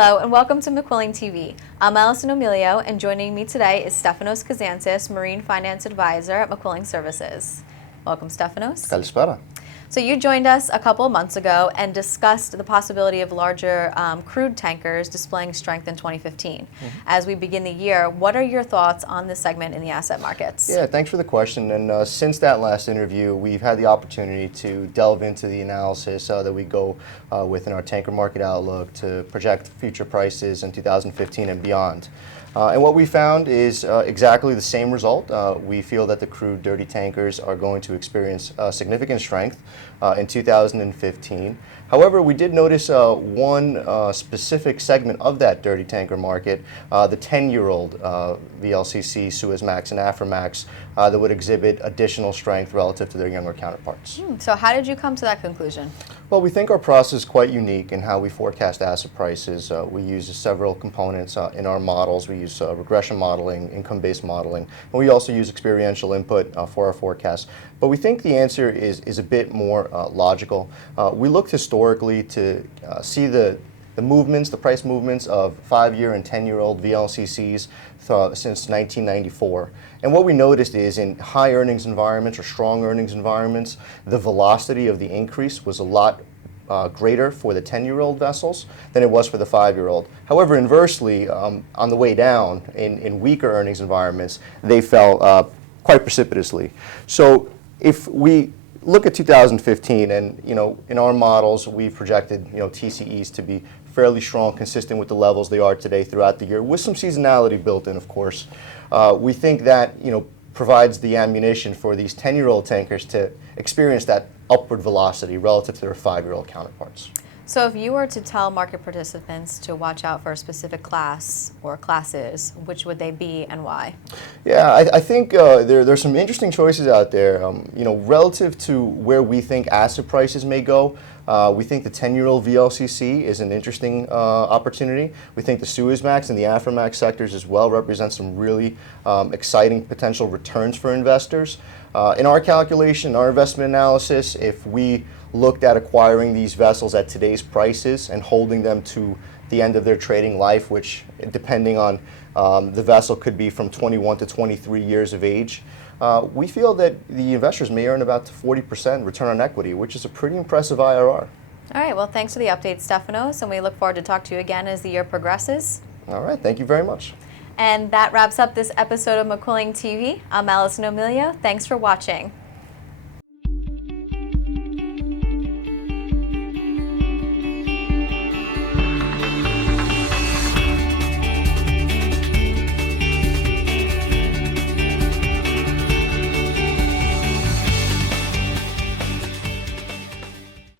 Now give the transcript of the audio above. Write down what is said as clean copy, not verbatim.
Hello and welcome to McQuilling TV. I'm Allison Emilio and joining me today is Stefanos Kazantzis, Marine Finance Advisor at McQuilling Services. Welcome, Stefanos. Kalispera. So you joined us a couple of months ago and discussed the possibility of larger crude tankers displaying strength in 2015. As we begin the year, what are your thoughts on this segment in the asset markets? Yeah, thanks for the question. And since that last interview, we've had the opportunity to delve into the analysis that we go within our tanker market outlook to project future prices in 2015 and beyond. And what we found is exactly the same result. We feel that the crude dirty tankers are going to experience significant strength in 2015. However, we did notice one specific segment of that dirty tanker market, the 10-year-old VLCC, Suezmax, and Aframax that would exhibit additional strength relative to their younger counterparts. So how did you come to that conclusion? Well, we think our process is quite unique in how we forecast asset prices. We use several components in our models. We use regression modeling, income-based modeling, and we also use experiential input for our forecasts. But we think the answer is a bit more logical. We looked historically to see the movements, the price movements of 5-year and 10-year-old VLCCs since 1994. And what we noticed is in high earnings environments or strong earnings environments, the velocity of the increase was a lot greater for the 10-year-old vessels than it was for the 5-year-old. However, inversely, on the way down, in weaker earnings environments, they fell quite precipitously. So if we look at 2015, and in our models, we've projected TCEs to be fairly strong, consistent with the levels they are today throughout the year, with some seasonality built in, of course. We think that provides the ammunition for these 10-year-old tankers to experience that upward velocity relative to their 5-year-old counterparts. So if you were to tell market participants to watch out for a specific class or classes, which would they be and why? Yeah, I think there's some interesting choices out there. Relative to where we think asset prices may go, we think the 10-year-old VLCC is an interesting opportunity. We think the Suezmax and the Aframax sectors as well represent some really exciting potential returns for investors. In our calculation, our investment analysis, if we looked at acquiring these vessels at today's prices and holding them to the end of their trading life, which depending on the vessel could be from 21 to 23 years of age, we feel that the investors may earn about 40% return on equity, which is a pretty impressive IRR. All right, well, thanks for the update, Stefanos, and we look forward to talk to you again as the year progresses. All right, thank you very much. And that wraps up this episode of McQuilling TV. I'm Allison Emilio. Thanks for watching.